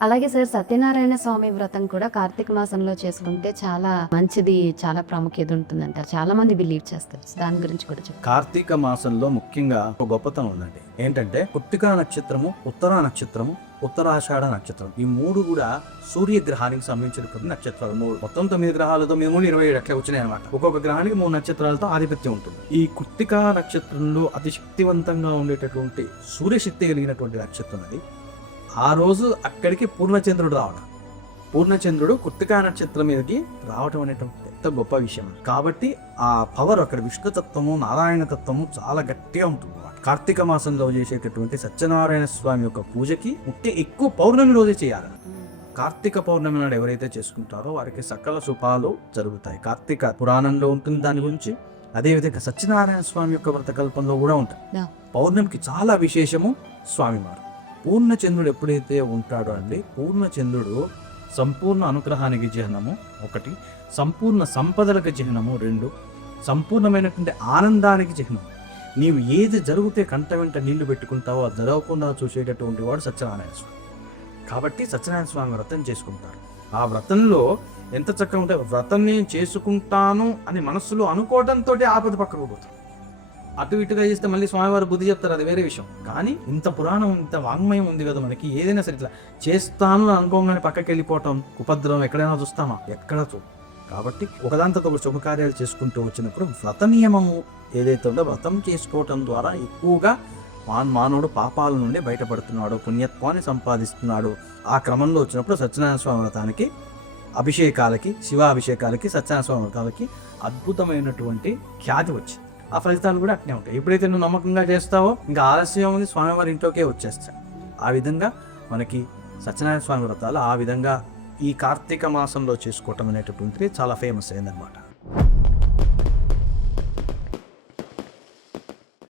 అలాగే సార్ సత్యనారాయణ స్వామి వ్రతం కూడా కార్తీక మాసంలో చేసుకుంటే చాలా మంచిది చాలా ప్రాముఖ్యత ఉంటుందంటారు చాలా మంది బిలీవ్ చేస్తారు. దాని గురించి కూడా చెప్పండి. కార్తీక మాసంలో ముఖ్యంగా ఒక గొప్పతనం ఉందండి. ఏంటంటే పుట్టిక నక్షత్రము ఉత్తర నక్షత్రము ఉత్తరాషాఢ నక్షత్రం. ఈ మూడు కూడా సూర్యగ్రహానికి సంబంధించినటువంటి నక్షత్రాలు. మూడు. మొత్తం తొమ్మిది గ్రహాలతో మేము మూడు ఇరవై ఏడు అట్లా వచ్చినాయి అనమాట ఒక్కొక్క గ్రహానికి మూడు నక్షత్రాలతో ఆధిపత్యం ఉంటుంది. ఈ కుర్తికా నక్షత్రంలో అతి శక్తివంతంగా ఉండేటటువంటి సూర్యశక్తి కలిగినటువంటి నక్షత్రం అది. ఆ రోజు అక్కడికి పూర్ణచంద్రుడు రావడం. పూర్ణచంద్రుడు కుర్తికా నక్షత్రం మీదకి రావటం అనేటువంటి పెద్ద గొప్ప విషయం. కాబట్టి ఆ పవర్ అక్కడ విష్ణుతత్వము నారాయణ తత్వము చాలా గట్టిగా ఉంటుంది. కార్తీక మాసంలో చేసేటటువంటి సత్యనారాయణ స్వామి యొక్క పూజకి ముఖ్య ఎక్కువ పౌర్ణమి రోజే చేయాలి. కార్తీక పౌర్ణమి నాడు ఎవరైతే చేసుకుంటారో వారికి సకల శుభాలు జరుగుతాయి. కార్తీక పురాణంలో ఉంటుంది దాని గురించి. అదేవిధంగా సత్యనారాయణ స్వామి యొక్క వ్రతకల్పంలో కూడా ఉంటుంది. Yeah. పౌర్ణమికి చాలా విశేషము స్వామివారు. పూర్ణచంద్రుడు ఎప్పుడైతే ఉంటాడో అండి పూర్ణచంద్రుడు సంపూర్ణ అనుగ్రహానికి చిహ్నము ఒకటి సంపూర్ణ సంపదలకు చిహ్నము రెండు సంపూర్ణమైనటువంటి ఆనందానికి చిహ్నం. నీవు ఏది జరిగితే కంట వెంట నీళ్ళు పెట్టుకుంటావో అది జరగకుండా చూసేటటువంటి వాడు సత్యనారాయణ స్వామి. కాబట్టి సత్యనారాయణ స్వామి వ్రతం చేసుకుంటారు. ఆ వ్రతంలో ఎంత చక్కగా ఉంటే వ్రతం నేను చేసుకుంటాను అని మనస్సులో అనుకోవడంతో ఆపద పక్కకు పోతుంది. అటు ఇటుగా చేస్తే మళ్ళీ స్వామివారు బుద్ధి చెప్తారు అది వేరే విషయం. కానీ ఇంత పురాణం ఇంత వాంగ్మయం ఉంది కదా మనకి ఏదైనా సరే ఇట్లా చేస్తాను అని అనుకోగానే పక్కకి వెళ్ళిపోవటం ఉపద్రవం ఎక్కడైనా చూస్తామా? ఎక్కడ చూ. కాబట్టి ఒకదాంతో ఒక శుభకార్యాలు చేసుకుంటూ వచ్చినప్పుడు వ్రత నియమము ఏదైతే ఉందో వ్రతం చేసుకోవటం ద్వారా ఎక్కువగా మాన్ మానవుడు పాపాల నుండి బయటపడుతున్నాడు పుణ్యత్వాన్ని సంపాదిస్తున్నాడు. ఆ క్రమంలో వచ్చినప్పుడు సత్యనారాయణ స్వామి వ్రతానికి అభిషేకాలకి శివాభిషేకాలకి సత్యనారాయణ స్వామి వ్రతాలకి అద్భుతమైనటువంటి ఖ్యాతి వచ్చింది. ఆ ఫలితాలు కూడా అట్నే ఉంటాయి. ఎప్పుడైతే నువ్వు నమ్మకంగా చేస్తావో ఇంకా ఆలస్యం ఉంది స్వామివారి ఇంట్లోకే వచ్చేస్తాడు ఆ విధంగా మనకి సత్యనారాయణ స్వామి వ్రతాలు ఆ విధంగా ఈ కార్తీక మాసంలో చేసుకోవటం అనేటటువంటిది చాలా ఫేమస్ అయిందనమాట